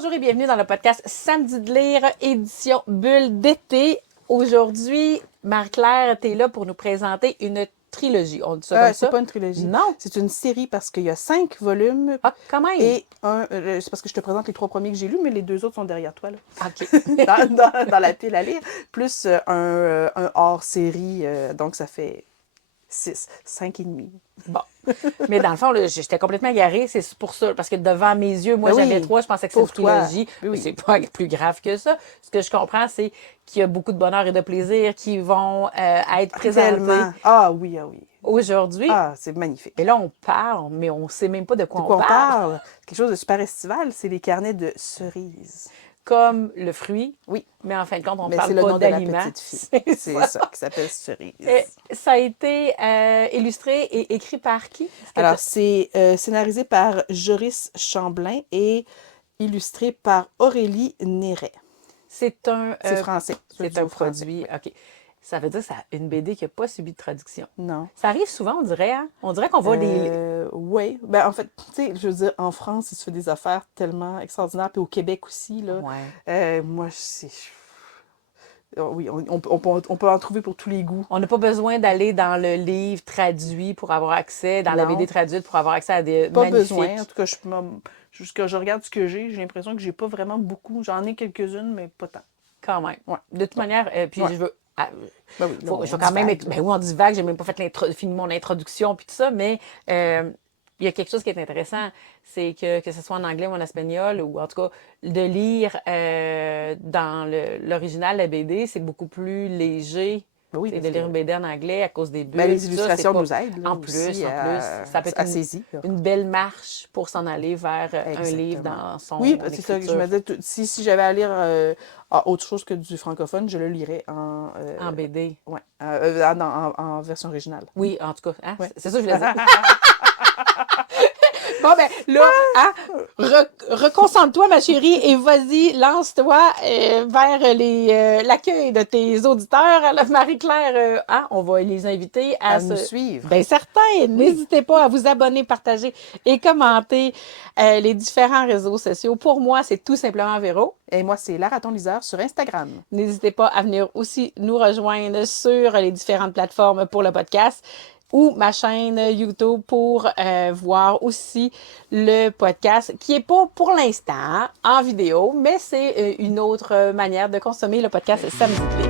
Bonjour et bienvenue dans le podcast Samedi de lire, édition Bulle d'été. Aujourd'hui, Marie-Claire, tu es là pour nous présenter une trilogie. On dit ça comme ça? C'est pas une trilogie. Non. C'est une série parce qu'il y a 5 volumes. Ah, quand même. Et c'est parce que je te présente les 3 premiers que j'ai lus, mais les 2 autres sont derrière toi, là. OK. dans la pile à lire. Plus un hors-série, donc ça fait 6, 5 et demi. Bon. Mais dans le fond, là, j'étais complètement égarée. C'est pour ça. Parce que devant mes yeux, moi, Ben oui. j'avais 3. Je pensais que c'était une Pauvre toi. trilogie. Oui, oui. Mais c'est pas plus grave que ça. Ce que je comprends, c'est qu'il y a beaucoup de bonheur et de plaisir qui vont être présentés Tellement. Ah oui, ah oui. aujourd'hui. Ah, c'est magnifique. Et là, on parle, mais on sait même pas de quoi, De quoi on on parle. parle? Quelque chose de super estival, c'est les carnets de cerises. Comme le fruit. Oui. Mais en fin de compte, on Mais parle c'est le pas nom de la d'aliments. petite fille. C'est ça qui s'appelle cerise. Ça a été illustré et écrit par qui? Alors, c'est scénarisé par Joris Chamblin et illustré par Aurélie Néret. C'est un... C'est français. c'est un produit... OK. Ça veut dire que c'est une BD qui n'a pas subi de traduction. Non. Ça arrive souvent, on dirait, hein? On dirait qu'on voit des... Oui. Ben, en fait, tu sais, je veux dire, en France, il se fait des affaires tellement extraordinaires. Puis au Québec aussi, là. Ouais. Moi, c'est... Oui, on peut en trouver pour tous les goûts. On n'a pas besoin d'aller dans le livre traduit pour avoir accès, dans la Non. BD traduite pour avoir accès à des Pas magnifiques... besoin. En tout cas, je regarde ce que j'ai l'impression que j'ai pas vraiment beaucoup. J'en ai quelques-unes, mais pas tant. Quand même. Ouais. De toute manière, puis Ouais. je veux... Ben oui, là, je vais on quand même divague, être... Ben oui, on dit vague, j'ai même pas fait fini mon introduction puis tout ça, mais il y a quelque chose qui est intéressant, c'est que ce soit en anglais ou en espagnol, ou en tout cas, de lire dans l'original, la BD, c'est beaucoup plus léger. Ben oui, C'est de parce lire que- une BD en anglais à cause des bulles. Ben, les tout ça, illustrations c'est pas- nous aident. Là, En plus, aussi, ça peut être à saisie. une belle marche pour s'en aller vers un Exactement. livre dans son Oui, c'est ça que je écriture me disais. Si j'avais à lire autre chose que du francophone, je le lirais en BD. ouais, en version originale. Oui, en tout cas, hein, Ouais. c'est ça que je voulais dire. Bon, ben là, hein, reconcentre-toi, ma chérie, et vas-y, lance-toi vers l'accueil de tes auditeurs. Alors, Marie-Claire, hein, on va les inviter À nous suivre. Ben certain, n'hésitez pas à vous abonner, partager et commenter les différents réseaux sociaux. Pour moi, c'est tout simplement Véro. Et moi, c'est Laraton Liseur sur Instagram. N'hésitez pas à venir aussi nous rejoindre sur les différentes plateformes pour le podcast ou ma chaîne YouTube pour voir aussi le podcast qui est pas pour l'instant en vidéo, mais c'est une autre manière de consommer le podcast Samedi de lire.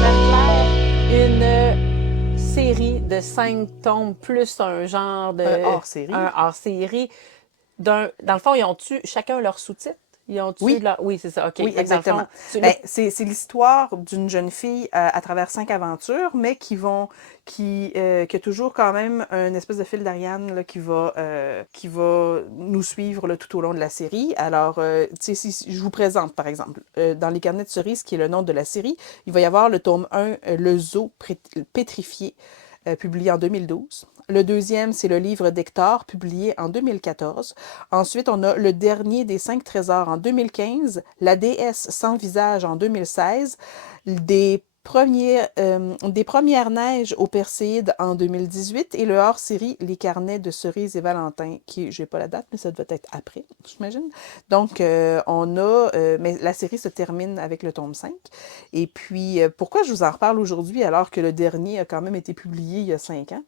Marie-Claire, une série de 5 tomes plus un genre de... Un hors-série. Un hors-série. Dans le fond, ils ont-tu chacun leur sous-titre? Ils ont-tu Oui. Oui, c'est ça. OK. Oui, Fait que dans le fond, exactement. Ben, c'est l'histoire d'une jeune fille à travers 5 aventures, mais qui a toujours quand même une espèce de fil d'Ariane là, qui va nous suivre là, tout au long de la série. Alors, tu sais, si je vous présente, par exemple, dans les carnets de cerises, qui est le nom de la série, il va y avoir le tome 1, Le zoo pétrifié, publié en 2012. Le deuxième, c'est le livre d'Hector, publié en 2014. Ensuite, on a Le dernier des 5 trésors en 2015, La déesse sans visage en 2016, des premières neiges au Perséide en 2018 et le hors-série Les carnets de cerises et Valentin, qui, je n'ai pas la date, mais ça doit être après, j'imagine. Donc, mais la série se termine avec le tome 5. Et puis, pourquoi je vous en reparle aujourd'hui alors que le dernier a quand même été publié il y a 5 ans?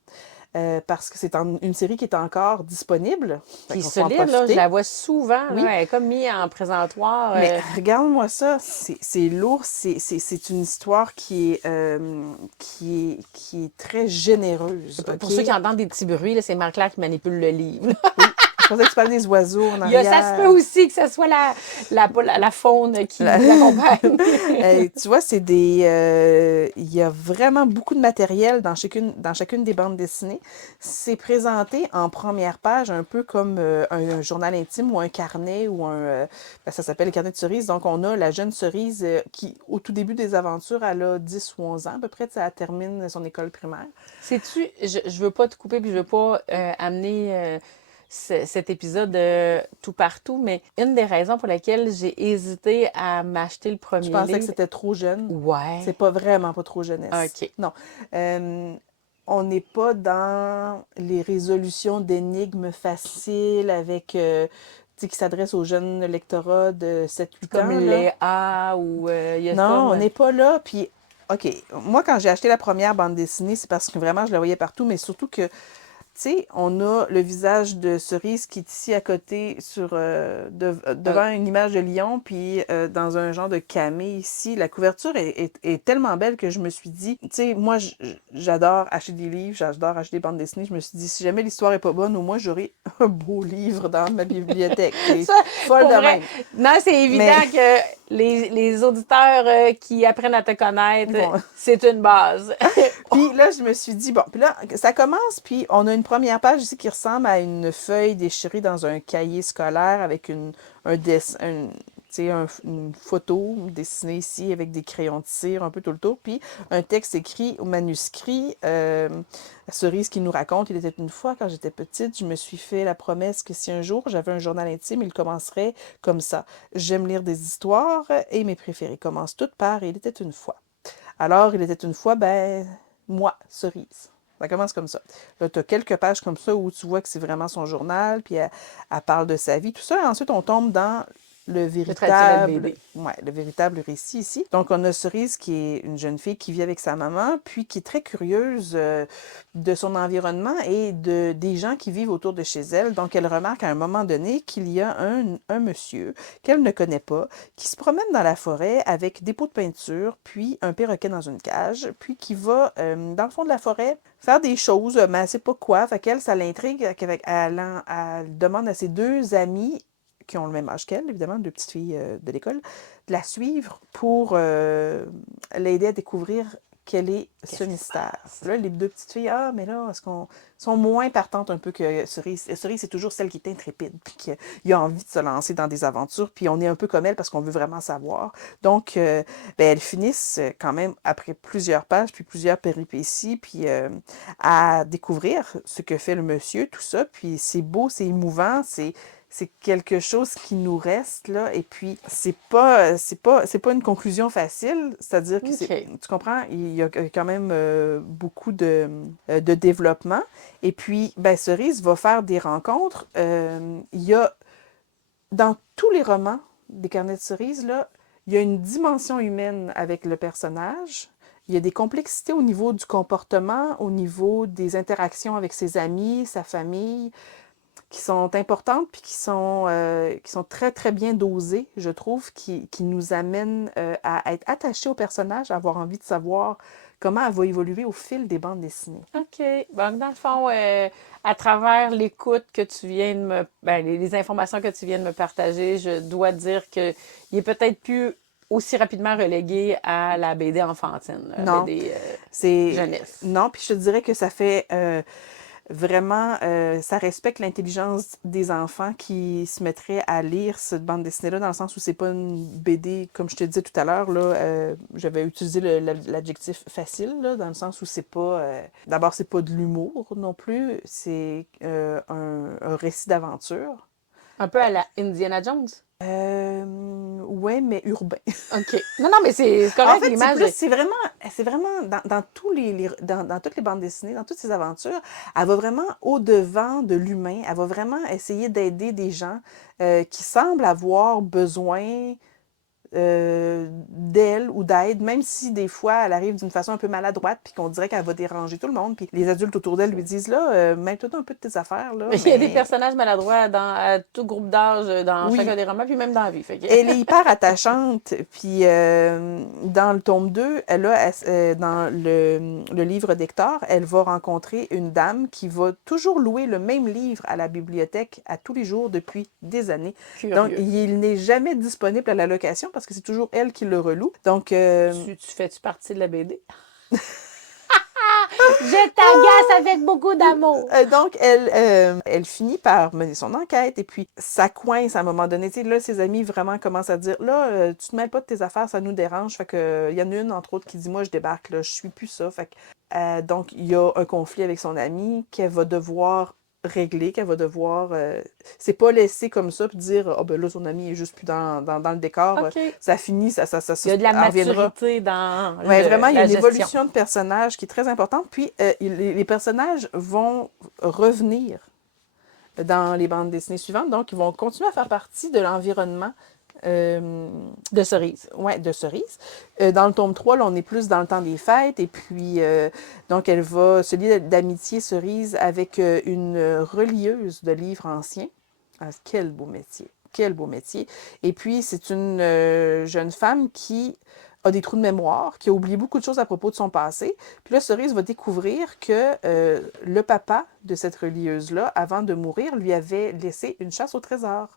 Parce que c'est une série qui est encore disponible. Puis solide, là, je la vois souvent. Oui. Là, elle est comme mise en présentoir. Mais regarde-moi ça, c'est lourd, c'est une histoire qui est très généreuse. Pour ok? ceux qui entendent des petits bruits, là, c'est Marie-Claire qui manipule le livre. Je pensais que tu parlais des oiseaux en Il y a, arrière. ça se peut aussi que ce soit la faune qui l'accompagne. Tu vois, il y a vraiment beaucoup de matériel dans chacune des bandes dessinées. C'est présenté en première page, un peu comme un journal intime ou un carnet ou ça s'appelle le carnet de cerises. Donc, on a la jeune cerise qui, au tout début des aventures, elle a 10 ou 11 ans à peu près. Elle termine son école primaire. Sais-tu, je veux pas te couper puis je veux pas amener cet épisode tout partout, mais une des raisons pour lesquelles j'ai hésité à m'acheter le premier Je pensais livre... que c'était trop jeune. Ouais. C'est pas vraiment pas trop jeunesse. OK. Non. on n'est pas dans les résolutions d'énigmes faciles avec, tu sais, qui s'adressent aux jeunes lectorats de 7-8 Comme ans, là. Léa ou il y a Non, comme... on n'est pas là. Puis, OK, moi, quand j'ai acheté la première bande dessinée, c'est parce que vraiment, je la voyais partout, mais surtout que tu sais, on a le visage de Cerise qui est ici à côté un- devant une image de lion, puis dans un genre de camée ici. La couverture est tellement belle que je me suis dit, tu sais, moi, j'adore acheter des livres, j'adore acheter des bandes dessinées. Je me suis dit, si jamais l'histoire est pas bonne, au moins j'aurai un beau livre dans ma bibliothèque. C'est Ça, folle pour de vrai, même. non, c'est évident Mais que les auditeurs qui apprennent à te connaître, bon, c'est une base. puis là, je me suis dit, bon, puis là, ça commence, puis on a une première page ici qui ressemble à une feuille déchirée dans un cahier scolaire avec un dessin, tu sais, une photo dessinée ici avec des crayons de cire un peu tout le tour, puis un texte écrit au manuscrit, la Cerise qui nous raconte, il était une fois, quand j'étais petite, je me suis fait la promesse que si un jour j'avais un journal intime, il commencerait comme ça. J'aime lire des histoires et mes préférés commencent toutes par Il était une fois. Alors, il était une fois, ben, moi, Cerise. Ça commence comme ça. Là, tu as quelques pages comme ça où tu vois que c'est vraiment son journal, puis elle parle de sa vie, tout ça. Et ensuite, on tombe dans Le traditionnel le BD. véritable récit ici. Donc, on a Cerise qui est une jeune fille qui vit avec sa maman, puis qui est très curieuse de son environnement et des gens qui vivent autour de chez elle. Donc, elle remarque à un moment donné qu'il y a un monsieur qu'elle ne connaît pas, qui se promène dans la forêt avec des pots de peinture, puis un perroquet dans une cage, puis qui va dans le fond de la forêt faire des choses, mais elle ne sait pas quoi. Fait qu'elle, ça l'intrigue. Elle demande à ses deux amis qui ont le même âge qu'elle, évidemment, deux petites filles de l'école, de la suivre pour l'aider à découvrir quel est ce Qu'est-ce qui se mystère. passe? Là, les deux petites filles, ah, mais là, est-ce qu'on sont moins partantes un peu que Cerise. Cerise, c'est toujours celle qui est intrépide, puis qui a envie de se lancer dans des aventures, puis on est un peu comme elle parce qu'on veut vraiment savoir. Donc, ben, elles finissent quand même, après plusieurs pages, puis plusieurs péripéties, puis à découvrir ce que fait le monsieur, tout ça. Puis c'est beau, c'est émouvant, c'est quelque chose qui nous reste là, et puis c'est pas une conclusion facile, c'est-à-dire que c'est, OK. tu comprends, il y a quand même beaucoup de développement, et puis ben Cerise va faire des rencontres. Il y a dans tous les romans des carnets de Cerise là, il y a une dimension humaine avec le personnage. Il y a des complexités au niveau du comportement, au niveau des interactions avec ses amis, sa famille, qui sont importantes puis qui sont très, très bien dosées, je trouve, qui nous amènent à être attachés au personnage, à avoir envie de savoir comment elle va évoluer au fil des bandes dessinées. OK. Donc, dans le fond, à travers l'écoute que tu viens de me... Ben, les informations que tu viens de me partager, je dois dire qu'il est peut-être plus aussi rapidement relégué à la BD enfantine, la Non, BD c'est... jeunesse. Non, puis je te dirais que ça fait vraiment... ça respecte l'intelligence des enfants qui se mettraient à lire cette bande dessinée-là, dans le sens où c'est pas une BD, comme je te disais tout à l'heure, là, j'avais utilisé l'adjectif facile, là, dans le sens où c'est pas... d'abord, c'est pas de l'humour non plus, c'est un récit d'aventure. Un peu à la Indiana Jones. Ouais, mais urbain. OK. Non, non, mais c'est En correct, fait, c'est l'image. plus, c'est vraiment dans tous dans toutes les bandes dessinées, dans toutes ces aventures, elle va vraiment au-devant de l'humain. Elle va vraiment essayer d'aider des gens qui semblent avoir besoin d'elle ou d'aide, même si des fois elle arrive d'une façon un peu maladroite, puis qu'on dirait qu'elle va déranger tout le monde, puis les adultes autour d'elle lui disent là, mets-toi un peu de tes affaires là, Il y a des mais personnages maladroits à tout groupe d'âge, dans chacun oui, des romans, puis même dans la vie. Fait que... elle est hyper attachante. Puis dans le tome 2, dans le livre d'Hector, elle va rencontrer une dame qui va toujours louer le même livre à la bibliothèque à tous les jours depuis des années. Donc, Curieux. il n'est jamais disponible à la location parce que c'est toujours elle qui le reloue. Donc, Tu fais-tu partie de la BD? Je t'agace avec beaucoup d'amour. elle finit par mener son enquête et puis ça coince à un moment donné. Tu sais, là, ses amis vraiment commencent à dire là, tu te mêles pas de tes affaires, ça nous dérange. Fait que, il y en a une, entre autres, qui dit moi, je débarque, là, je suis plus ça. Fait que, donc, il y a un conflit avec son ami qu'elle va devoir régler, qu'elle va devoir... c'est pas laisser comme ça, puis dire, ah ben là, son ami est juste plus dans le décor. OK. Ça finit, Il y a de la elle reviendra. maturité dans Ouais, vraiment, il y a la une gestion. évolution de personnage qui est très importante. Puis, les personnages vont revenir dans les bandes dessinées suivantes. Donc, ils vont continuer à faire partie de l'environnement De cerise. ouais, de Cerise. Dans le tome 3, là, on est plus dans le temps des fêtes. Et puis, donc, elle va se lier d'amitié, Cerise, avec une relieuse de livres anciens. Ah, quel beau métier. Quel beau métier. Et puis, c'est une jeune femme qui a des trous de mémoire, qui a oublié beaucoup de choses à propos de son passé. Puis là, Cerise va découvrir que le papa de cette relieuse-là, avant de mourir, lui avait laissé une chasse au trésor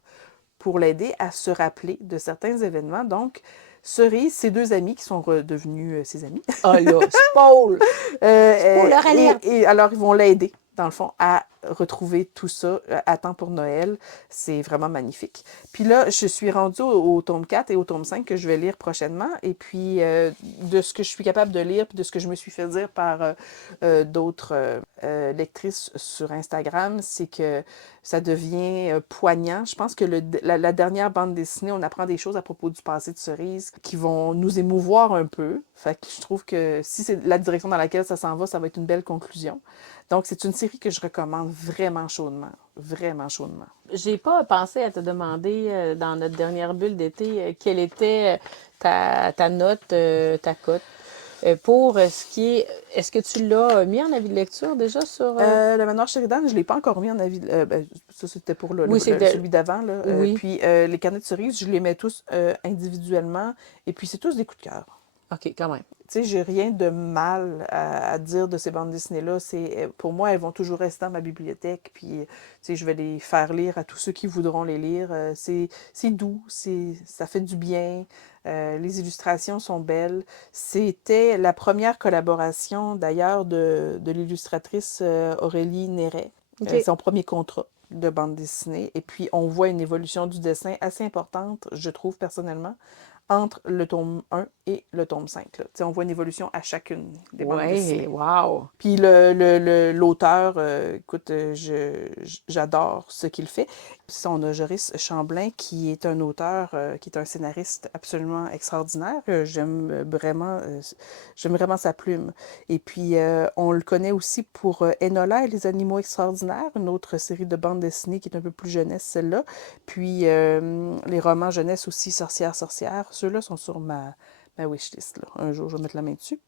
pour l'aider à se rappeler de certains événements. Donc, Cerise, ses deux amis qui sont redevenus ses amis. Ah là, spoil! Spoiler alert! Et alors, ils vont l'aider, dans le fond, à retrouver tout ça à temps pour Noël. C'est vraiment magnifique. Puis là, je suis rendue au tome 4 et au tome 5 que je vais lire prochainement. Et puis, de ce que je suis capable de lire, puis de ce que je me suis fait dire par d'autres lectrices sur Instagram, c'est que ça devient poignant. Je pense que la dernière bande dessinée, on apprend des choses à propos du passé de Cerise qui vont nous émouvoir un peu. Fait que je trouve que si c'est la direction dans laquelle ça s'en va, ça va être une belle conclusion. Donc, c'est une série que je recommande vraiment chaudement. Vraiment chaudement. J'ai pas pensé à te demander dans notre dernière bulle d'été quelle était ta note, ta cote. Pour ce qui est. Est-ce que tu l'as mis en avis de lecture déjà sur. Le Manoir Sheridan, je ne l'ai pas encore mis en avis. Ben, ça, c'était pour Oui, celui d'avant. Là. Oui. Puis, les carnets de cerises, je les mets tous individuellement. Et puis, c'est tous des coups de cœur. OK, quand même. Tu sais, j'ai rien de mal à dire de ces bandes dessinées-là. Pour moi, elles vont toujours rester dans ma bibliothèque. Puis, tu sais, je vais les faire lire à tous ceux qui voudront les lire. C'est doux, ça fait du bien. Les illustrations sont belles. C'était la première collaboration, d'ailleurs, de l'illustratrice Aurélie Néret. OK. Son premier contrat de bande dessinée. Et puis, on voit une évolution du dessin assez importante, je trouve, personnellement, entre le tome 1 et le tome 5. Là. On voit une évolution à chacune des bandes dessinées. Wow! Puis l'auteur, écoute, j'adore ce qu'il fait. Puis on a Joris Chamblin, qui est un auteur, qui est un scénariste absolument extraordinaire. J'aime vraiment sa plume. Et puis, on le connaît aussi pour Enola et les animaux extraordinaires, une autre série de bandes dessinées qui est un peu plus jeunesse, celle-là. Puis, les romans jeunesse aussi, Sorcière, Sorcière. Ceux-là sont sur ma wishlist. Là. Un jour, je vais mettre la main dessus.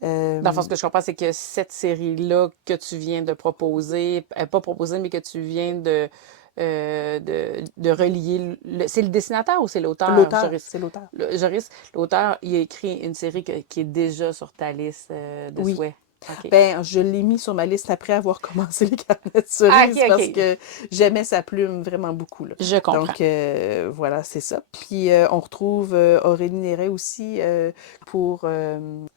Dans le fond, ce que je comprends, c'est que cette série-là que tu viens de proposer, pas proposer, mais que tu viens de relier. C'est le dessinateur ou c'est l'auteur, L'auteur, Joris? c'est l'auteur. Joris, l'auteur, il a écrit une série qui est déjà sur ta liste de Oui. souhaits. Okay. Ben, je l'ai mis sur ma liste après avoir commencé les carnets de cerises parce que j'aimais sa plume vraiment beaucoup. Là. Je comprends. Donc, voilà, c'est ça. Puis, on retrouve Aurélie Néret aussi pour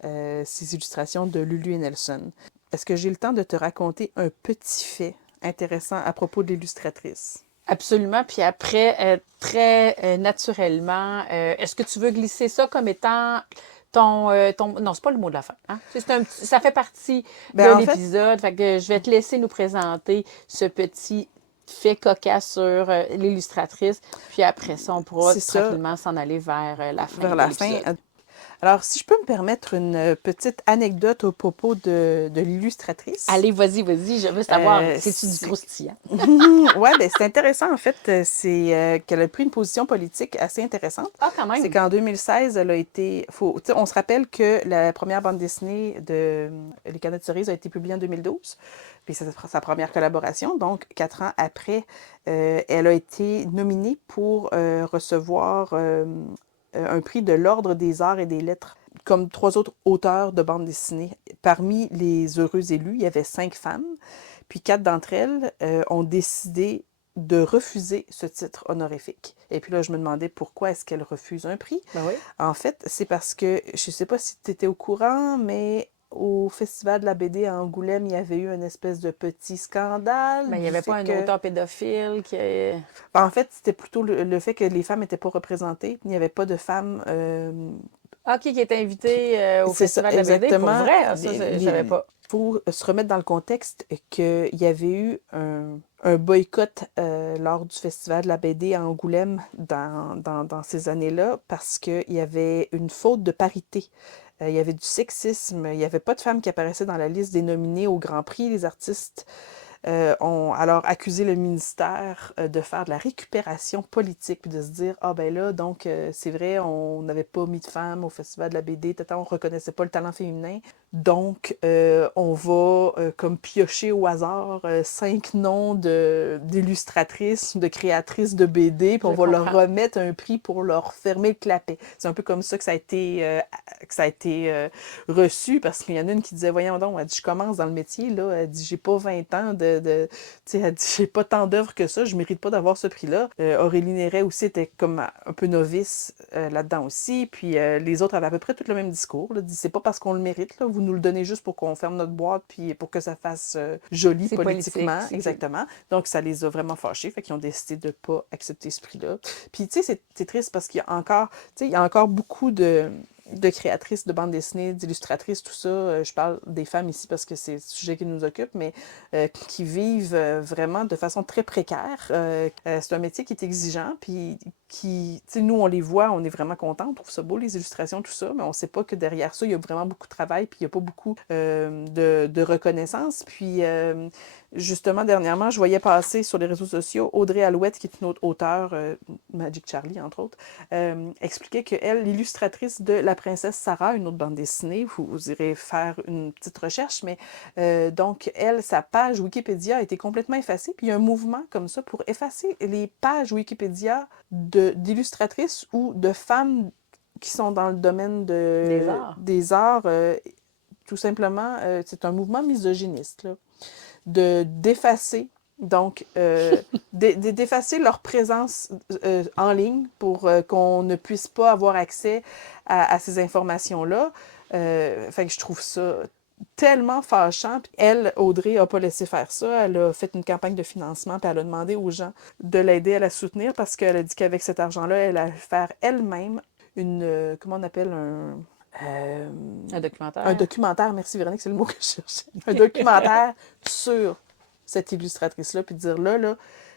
ses illustrations de Lulu et Nelson. Est-ce que j'ai le temps de te raconter un petit fait intéressant à propos de l'illustratrice? Absolument. Puis après, très naturellement, est-ce que tu veux glisser ça comme étant non, c'est pas le mot de la fin. Hein? Ça fait partie de l'épisode. Fait que je vais te laisser nous présenter ce petit fait cocasse sur l'illustratrice. Puis après ça, on pourra tranquillement s'en aller vers la fin. Vers la fin. Alors, si je peux me permettre une petite anecdote au propos de l'illustratrice. Allez, vas-y, je veux savoir. C'est-tu du croustillant? Oui, ben c'est intéressant, en fait. C'est qu'elle a pris une position politique assez intéressante. Ah, quand même. C'est qu'en 2016, elle a été... on se rappelle que la première bande dessinée de Les Carnets de cerises a été publiée en 2012. Puis c'est sa première collaboration. Donc, 4 ans après, elle a été nominée pour recevoir... un prix de l'Ordre des arts et des lettres, comme 3 autres auteurs de bande dessinée. Parmi les heureux élus, il y avait 5 femmes, puis 4 d'entre elles ont décidé de refuser ce titre honorifique. Et puis là, je me demandais pourquoi est-ce qu'elles refusent un prix. Ben oui. En fait, c'est parce que, je ne sais pas si tu étais au courant, mais au Festival de la BD à Angoulême, il y avait eu une espèce de petit scandale. Mais il n'y avait pas un auteur pédophile qui... En fait, c'était plutôt le fait que les femmes n'étaient pas représentées. Il n'y avait pas de femmes... qui était invitée au Festival de la BD. Pour vrai, ça, je ne savais pas. Il faut se remettre dans le contexte qu'il y avait eu un boycott lors du Festival de la BD à Angoulême dans ces années-là parce qu'il y avait une faute de parité. Il y avait du sexisme, il n'y avait pas de femmes qui apparaissaient dans la liste des nominés au Grand Prix. Les artistes ont alors accusé le ministère de faire de la récupération politique, puis de se dire, ah ben là, donc c'est vrai, on n'avait pas mis de femmes au Festival de la BD, on ne reconnaissait pas le talent féminin, donc on va comme piocher au hasard 5 noms d'illustratrices, de créatrices de BD, puis on va leur remettre un prix pour leur fermer le clapet. C'est un peu comme ça que ça a été reçu, parce qu'il y en a une qui disait, voyons donc, elle dit, je commence dans le métier, là, elle dit, j'ai pas 20 ans tu sais, elle dit, j'ai pas tant d'œuvres que ça, je mérite pas d'avoir ce prix-là. Aurélie Néret aussi était comme un peu novice là-dedans aussi, puis les autres avaient à peu près tout le même discours, là, dit, c'est pas parce qu'on le mérite, là, vous nous le donnez juste pour qu'on ferme notre boîte, puis pour que ça fasse joli politiquement, exactement. Donc ça les a vraiment fâchés, fait qu'ils ont décidé de pas accepter ce prix-là. Puis tu sais, c'est triste parce qu'il y a encore, tu sais, il y a encore beaucoup de créatrices de bandes dessinées, d'illustratrices, tout ça. Je parle des femmes ici parce que c'est le sujet qui nous occupe, mais qui vivent vraiment de façon très précaire. C'est un métier qui est exigeant, puis tu sais, nous, on les voit, on est vraiment contents, on trouve ça beau, les illustrations, tout ça, mais on sait pas que derrière ça, il y a vraiment beaucoup de travail, puis il y a pas beaucoup de reconnaissance. Puis justement, dernièrement, je voyais passer sur les réseaux sociaux Audrey Alouette, qui est une autre auteure, Magic Charlie, entre autres, expliquait qu'elle, l'illustratrice de La Princesse Sarah, une autre bande dessinée, vous irez faire une petite recherche, mais donc, elle, sa page Wikipédia a été complètement effacée, puis il y a un mouvement comme ça pour effacer les pages Wikipédia d'illustratrices ou de femmes qui sont dans le domaine des arts. Tout simplement, c'est un mouvement misogyniste, là, d'effacer donc, d'effacer leur présence en ligne pour qu'on ne puisse pas avoir accès à ces informations-là. Fait que je trouve ça tellement fâchant. Puis elle, Audrey, n'a pas laissé faire ça. Elle a fait une campagne de financement, puis elle a demandé aux gens de l'aider à la soutenir parce qu'elle a dit qu'avec cet argent-là, elle allait faire elle-même une, comment on appelle un documentaire. Un documentaire, merci Véronique, c'est le mot que je cherchais. Un documentaire sur cette illustratrice-là, puis dire là,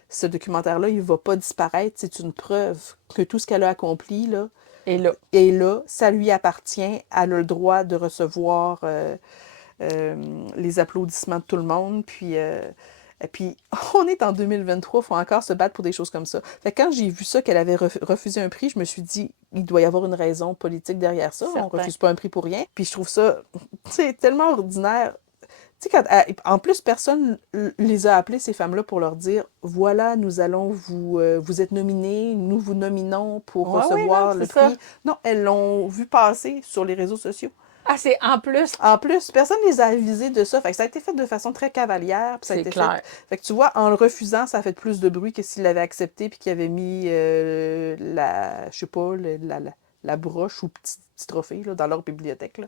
ce documentaire-là, il ne va pas disparaître. C'est une preuve que tout ce qu'elle a accompli, là, et là, ça lui appartient. Elle a le droit de recevoir les applaudissements de tout le monde. Puis, et puis, on est en 2023, il faut encore se battre pour des choses comme ça. Fait que quand j'ai vu ça, qu'elle avait refusé un prix, je me suis dit, il doit y avoir une raison politique derrière ça. Certain. On ne refuse pas un prix pour rien. Puis je trouve ça, tellement ordinaire. Tu sais, en plus, personne les a appelées, ces femmes-là, pour leur dire, voilà, nous allons vous êtes nominés, nous vous nominons pour recevoir le prix. Ça. Non, elles l'ont vu passer sur les réseaux sociaux. Ah, c'est en plus? En plus, personne ne les a avisés de ça. Fait que ça a été fait de façon très cavalière. Puis ça a été clair. Fait que tu vois, en le refusant, ça a fait plus de bruit que s'ils l'avaient accepté puis qu'ils avaient mis je sais pas, la broche ou petit trophée là, dans leur bibliothèque. Là.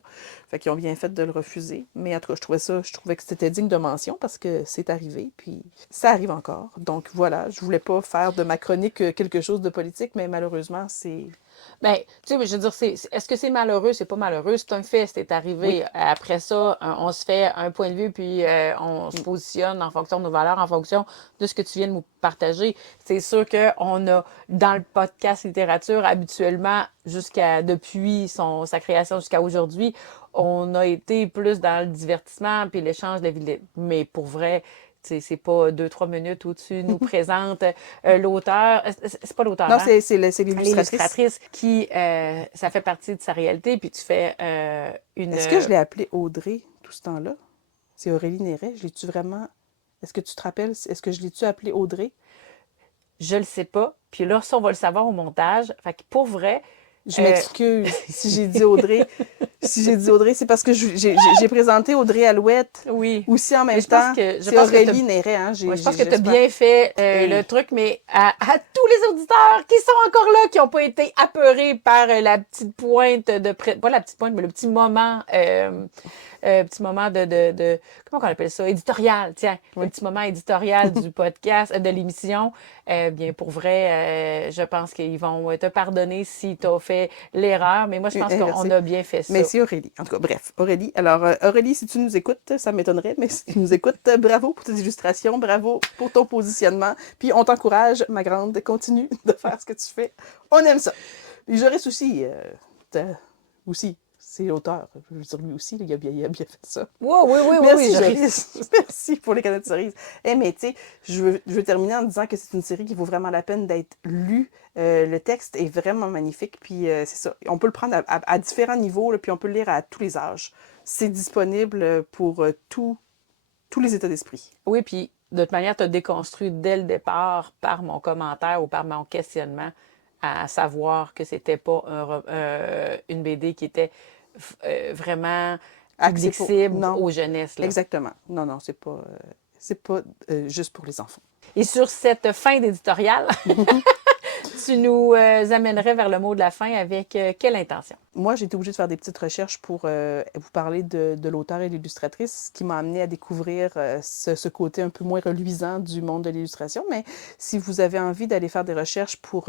Fait qu'ils ont bien fait de le refuser. Mais en tout cas, je trouvais que c'était digne de mention parce que c'est arrivé, puis ça arrive encore. Donc voilà, je voulais pas faire de ma chronique quelque chose de politique, mais malheureusement, c'est... Bien, tu sais, je veux dire, est-ce que c'est malheureux? C'est pas malheureux, c'est un fait, c'est arrivé. Oui. Après ça, on se fait un point de vue, puis on se positionne en fonction de nos valeurs, en fonction de ce que tu viens de nous partager. C'est sûr qu'on a, dans le podcast littérature, habituellement, depuis sa création jusqu'à aujourd'hui, on a été plus dans le divertissement, puis l'échange de la vie. Mais pour vrai, c'est pas 2-3 minutes où tu nous présentes l'auteur. C'est pas l'auteur. Non, c'est l'illustratrice qui, ça fait partie de sa réalité, puis tu fais une... Est-ce que je l'ai appelée Audrey tout ce temps-là? C'est Aurélie Néret. Je l'ai-tu vraiment... Est-ce que tu te rappelles? Est-ce que je l'ai-tu appelée Audrey? Je le sais pas. Puis là, ça, on va le savoir au montage. Fait que pour vrai... Je m'excuse si j'ai dit Audrey. Si j'ai dit Audrey, c'est parce que j'ai présenté Audrey Alouette aussi en même temps. C'est Aurélie Néret. Hein? Je pense que tu as bien fait le truc, mais à tous les auditeurs qui sont encore là, qui n'ont pas été apeurés par la petite pointe pas la petite pointe, mais le petit moment... petit moment de comment on appelle ça? Éditorial, tiens. Oui. Le petit moment éditorial du podcast, de l'émission. Bien, pour vrai, je pense qu'ils vont te pardonner si tu as fait l'erreur. Mais moi, je pense qu'on a bien fait ça. Mais c'est Aurélie. En tout cas, bref, Aurélie. Alors, Aurélie, si tu nous écoutes, ça m'étonnerait, mais si tu nous écoutes, bravo pour tes illustrations, bravo pour ton positionnement. Puis on t'encourage, ma grande, continue de faire ce que tu fais. On aime ça. Et Joris aussi, c'est l'auteur. Je veux dire, lui aussi, il a bien fait ça. Oui, Merci, Joris. Joris. Merci pour les canettes de cerises. Mais tu sais, je veux terminer en disant que c'est une série qui vaut vraiment la peine d'être lue. Le texte est vraiment magnifique. Puis c'est ça. On peut le prendre à différents niveaux, là, puis on peut le lire à tous les âges. C'est disponible pour tous les états d'esprit. Oui, puis de toute manière, tu as déconstruit dès le départ par mon commentaire ou par mon questionnement à savoir que c'était pas une BD qui était vraiment accessible aux jeunesses. Là. Exactement. Non, c'est pas juste pour les enfants. Et sur cette fin d'éditorial, tu nous amènerais vers le mot de la fin avec quelle intention? Moi, j'ai été obligée de faire des petites recherches pour vous parler de l'auteur et l'illustratrice, ce qui m'a amené à découvrir ce côté un peu moins reluisant du monde de l'illustration. Mais si vous avez envie d'aller faire des recherches pour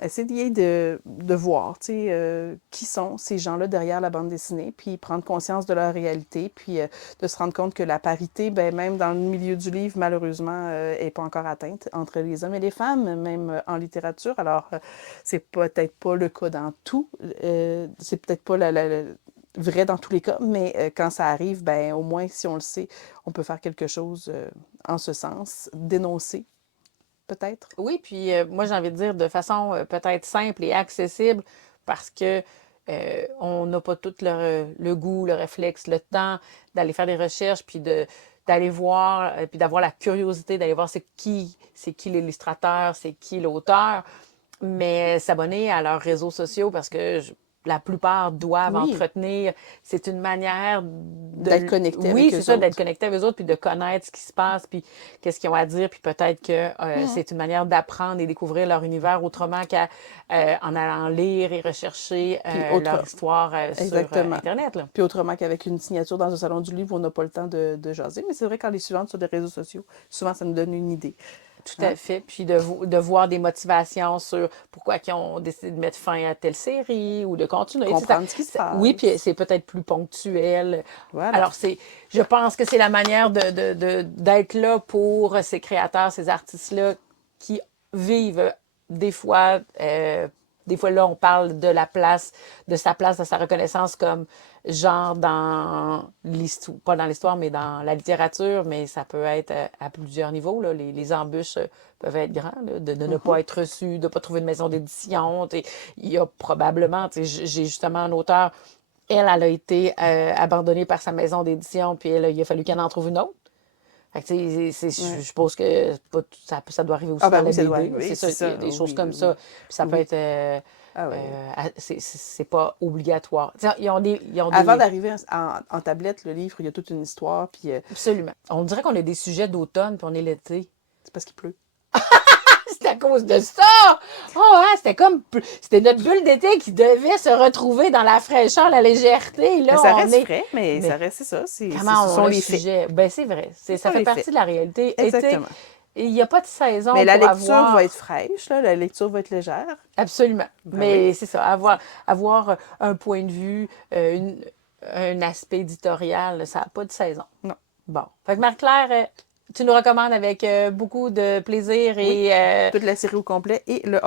essayer de voir qui sont ces gens-là derrière la bande dessinée, puis prendre conscience de leur réalité, puis de se rendre compte que la parité, ben, même dans le milieu du livre, malheureusement, n'est pas encore atteinte entre les hommes et les femmes, même en littérature. Alors, c'est peut-être pas le cas dans tout. C'est peut-être pas vrai dans tous les cas, mais quand ça arrive, ben au moins, si on le sait, on peut faire quelque chose en ce sens, dénoncer, peut-être. Oui, puis moi, j'ai envie de dire de façon peut-être simple et accessible parce que on n'a pas tout le goût, le réflexe, le temps d'aller faire des recherches, puis d'aller voir, puis d'avoir la curiosité d'aller voir c'est qui l'illustrateur, c'est qui l'auteur, mais s'abonner à leurs réseaux sociaux parce que la plupart doivent entretenir. C'est une manière d'être connecté avec eux autres. Oui, c'est ça, d'être connecté avec eux autres, puis de connaître ce qui se passe, puis qu'est-ce qu'ils ont à dire, puis peut-être que c'est une manière d'apprendre et découvrir leur univers autrement qu'en allant lire et rechercher leur histoire sur Internet. Là. Puis autrement qu'avec une signature dans un salon du livre, on n'a pas le temps de jaser. Mais c'est vrai qu'en les suivant sur les réseaux sociaux, souvent, ça nous donne une idée. Tout à fait. Puis de voir des motivations sur pourquoi ils ont décidé de mettre fin à telle série ou de continuer. Comprendre ce qui se passe. Oui, puis c'est peut-être plus ponctuel. Voilà. Alors, je pense que c'est la manière d'être là pour ces créateurs, ces artistes-là qui vivent des fois... Des fois, là, on parle de sa place, de sa reconnaissance comme genre dans l'histoire, pas dans l'histoire, mais dans la littérature, mais ça peut être à plusieurs niveaux. Là. Les embûches peuvent être grandes, là, de ne pas être reçu, de ne pas trouver de maison d'édition. Il y a probablement, j'ai justement un auteur, elle a été abandonnée par sa maison d'édition, puis il a fallu qu'elle en trouve une autre. Fait que, je suppose que ça doit arriver aussi dans la BD. C'est ça, il y a des choses comme ça. Puis ça peut être... c'est pas obligatoire. Ils ont des Avant d'arriver en tablette, le livre, il y a toute une histoire. Puis, Absolument. On dirait qu'on a des sujets d'automne, puis on est l'été. C'est parce qu'il pleut. C'est à cause de ça! C'était notre bulle d'été qui devait se retrouver dans la fraîcheur, la légèreté. Là, ça reste frais, mais ça reste, c'est ça. Ce sont les faits. Ben, c'est vrai. Ça fait partie de la réalité. Exactement. Il n'y a pas de saison mais la pour lecture va être fraîche, là, la lecture va être légère. Absolument. Mais c'est ça, avoir un point de vue, un aspect éditorial, ça n'a pas de saison. Non. Bon. Fait que Marie-Claire, tu nous recommandes avec beaucoup de plaisir et... toute la série au complet et le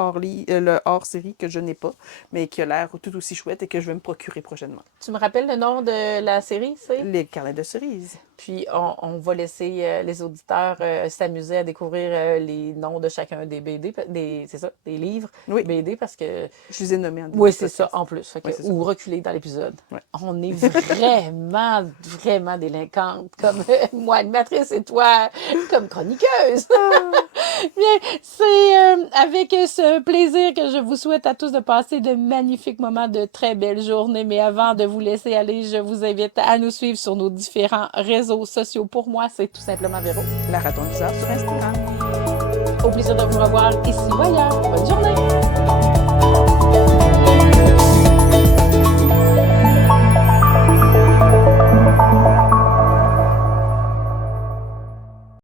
hors-série que je n'ai pas, mais qui a l'air tout aussi chouette et que je vais me procurer prochainement. Tu me rappelles le nom de la série, c'est? Les carnets de cerises. Puis, on va laisser les auditeurs s'amuser à découvrir les noms de chacun des BD, des livres BD, parce que... Je les ai nommés en début. Oui, c'est ça, en plus. Fait que, ou reculer dans l'épisode. Ouais. On est vraiment, vraiment délinquantes, comme moi, animatrice, et toi, comme chroniqueuse. Bien, c'est avec ce plaisir que je vous souhaite à tous de passer de magnifiques moments, de très belles journées. Mais avant de vous laisser aller, je vous invite à nous suivre sur nos différents réseaux sociaux. Pour moi, c'est tout simplement Véro. La Raton Bizarre sur Instagram. Au plaisir de vous revoir ici ou ailleurs. Bonne journée!